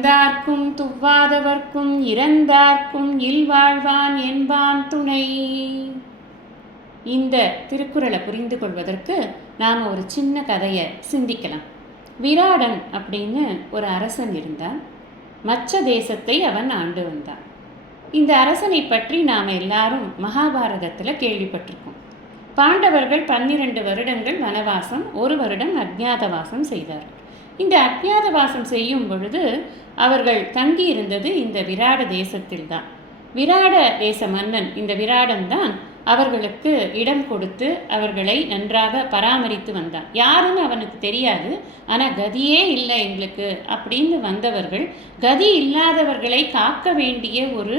துறந்தார்க்கும் துவ்வாதவர்க்கும் இறந்தார்க்கும் இல்வாழ்வான் என்பான் துணை. இந்த திருக்குறளை புரிந்து கொள்வதற்கு நாம் ஒரு சின்ன கதையை சிந்திக்கலாம். விராடன் அப்படின்னு ஒரு அரசன் இருந்தான். மச்ச தேசத்தை அவன் ஆண்டு வந்தான். இந்த அரசனை பற்றி நாம் எல்லாரும் மகாபாரதத்தில் கேள்விப்பட்டிருக்கோம். பாண்டவர்கள் 12 வருடங்கள் வனவாசம், 1 வருடம் அஜ்ஞாதவாசம் செய்தார்கள். இந்த அஜ்ஞாதவாசம் செய்யும் பொழுது அவர்கள் தங்கியிருந்தது இந்த விராட தேசத்தில்தான். விராட தேச மன்னன் இந்த விராடன் தான் அவர்களுக்கு இடம் கொடுத்து அவர்களை நன்றாக பராமரித்து வந்தான். யாருன்னு அவனுக்கு தெரியாது. ஆனால் கதியே இல்லை எங்களுக்கு அப்படின்னு வந்தவர்கள், கதி இல்லாதவர்களை காக்க வேண்டிய ஒரு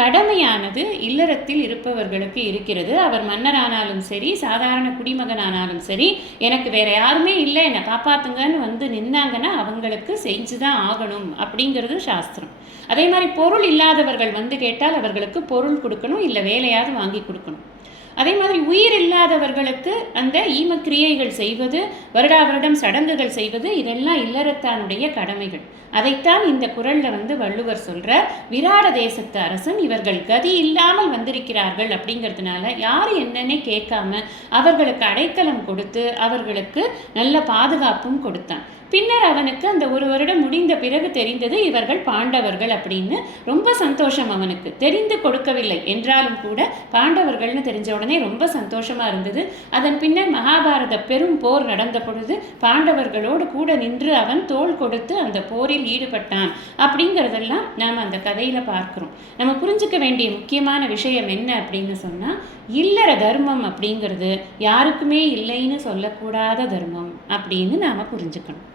கடமையானது இல்லறத்தில் இருப்பவர்களுக்கு இருக்கிறது. அவர் மன்னரானாலும் சரி, சாதாரண குடிமகனானாலும் சரி, எனக்கு வேற யாருமே இல்லை, என்னை காப்பாற்றுங்கன்னு வந்து நின்னாங்கன்னா அவங்களுக்கு செஞ்சுதான் ஆகணும் அப்படிங்கிறது சாஸ்திரம். அதே மாதிரி பொருள் இல்லாதவர்கள் வந்து கேட்டால் அவர்களுக்கு பொருள் கொடுக்கணும், இல்லை வேலையாவது வாங்கி கொடுக்கணும். அதே மாதிரி உயிர் இல்லாதவர்களுக்கு அந்த ஈமக்கிரியைகள் செய்வது, வருடா வருடம் சடங்குகள் செய்வது, இதெல்லாம் இல்லறத்தானுடைய கடமைகள். அதைத்தான் இந்த குறளில் வந்து வள்ளுவர் சொல்ற, விராட தேசத்து அரசன் இவர்கள் கதி இல்லாமல் வந்திருக்கிறார்கள் அப்படிங்கிறதுனால யார் என்னன்னே கேட்காம அவர்களுக்கு அடைக்கலம் கொடுத்து அவர்களுக்கு நல்ல பாதுகாப்பும் கொடுத்தான். பின்னர் அவனுக்கு அந்த 1 வருடம் முடிந்த பிறகு தெரிந்தது இவர்கள் பாண்டவர்கள் அப்படின்னு. ரொம்ப சந்தோஷம் அவனுக்கு. தெரிந்து கொடுக்கவில்லை என்றாலும் கூட பாண்டவர்கள்னு தெரிஞ்ச உடனே ரொம்ப சந்தோஷமா இருந்தது. அதன் பின்னர் மகாபாரத பெரும் போர் நடந்த பொழுது பாண்டவர்களோடு கூட நின்று அவன் தோள் கொடுத்து அந்த போரில் ஈடுபட்டான் அப்படிங்கிறதெல்லாம் நாம் அந்த கதையில பார்க்கிறோம். நம்ம புரிஞ்சுக்க வேண்டிய முக்கியமான விஷயம் என்ன அப்படின்னு சொன்னா, இல்லற தர்மம் அப்படிங்கிறது யாருக்குமே இல்லைன்னு சொல்லக்கூடாத தர்மம் அப்படின்னு நாம புரிஞ்சுக்கணும்.